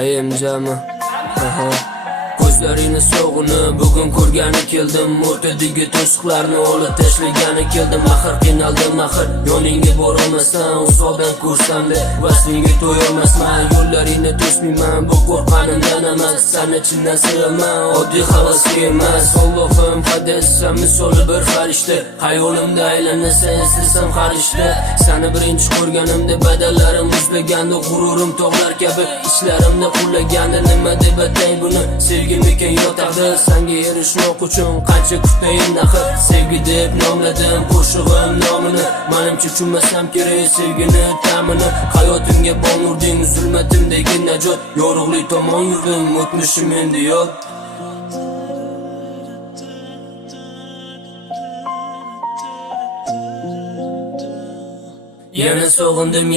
ayam jami. Ko'zlarini so'g'ini bugun ko'rgani keldim. O'rtadagi to'siqlarni olib tashlagani keldim. Axir qiynaldim, axir yoningga borolmasam, uzoqdan ko'rsam-da vaslingga to'yolmasman. Yo'llaringni to'smayman, bu qo'rqqanimdan emas, seni chindan sevaman. Oddiy havasga emas, Allohim hadessam misoli bir farishta. Hayolimda aylanasa eslasam har ishda. Seni birinchi ko'rganimda badallarim muzlagandi, g'ururim tog'lar kabi ishlarimni qulagandi. Nima deb atay buni? Sevgim ekan yotardi, senga erishmoq uchun qancha kutayin axir. Sevgi deb nomladim qo'shig'im nomini, menimcha tushunmasam kerak sevgini ta'mini. Hayotimga bor urding, zulmatimdagi najot, yorug'lik tomon yurdim, o'tmishim endi yod. Yana sog'indim,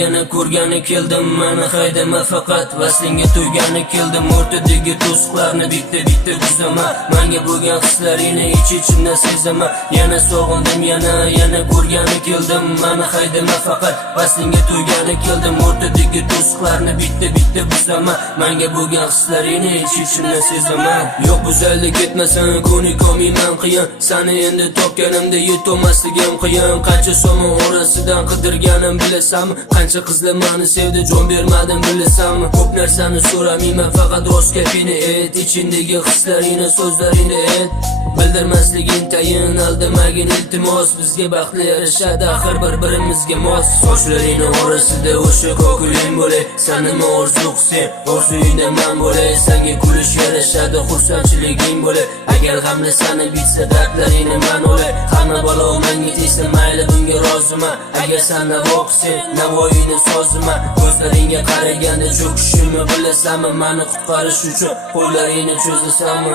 yana ko'rgani keldim. Meni haydama faqat vaslingga to'ygani keldim. O'rtadagi to'siqlarni bitta buzaman. Menga bo'lgan hislaringni ich-ichimdan sezaman. Yana sog'indim, yana ko'rgani keldim. Meni haydama faqat vaslingga to'ygani keldim. O'rtadagi to'siqlarni bitta buzaman. Menga bo'lgan hislaringni ich-ichimdan sezaman. Yo'q buzayli ketmasin, ko'nik olmayman qiyin. Seni endi topganimda yetolmasligim qiyin. Qancha somon orasidan qidirganim bilasanmi? Qancha qizlar meni sevdi, jon bermadim bilasanmi? Ko'p narsani so'ramayman, faqat rost gapingni ayt. Ichingdagi hislaringni so'zlaringni ayt. Bildirmasliging tayin, aldamagin iltimos. Bizga baxtli yarashadi axir bir-birimizga mos. Sochlaringni orasida o'sha ko'kuling bo'lay. Sen nima orzu qilsang, orzuyingda men bo'lay. Senga kulish yarashadi, xursandchiliging bo'lay. Agar g'amla seni bitsa, dardlaringni men olay. Hamma balo menga tegsa, mayli bunga roziman. Agar sen navo qilsang, navoiyni soziman. Ko'zlaringga qaraganda cho'kishimni bilasanmi? Meni qutqarish uchun qo'llaringni cho'zasanmi?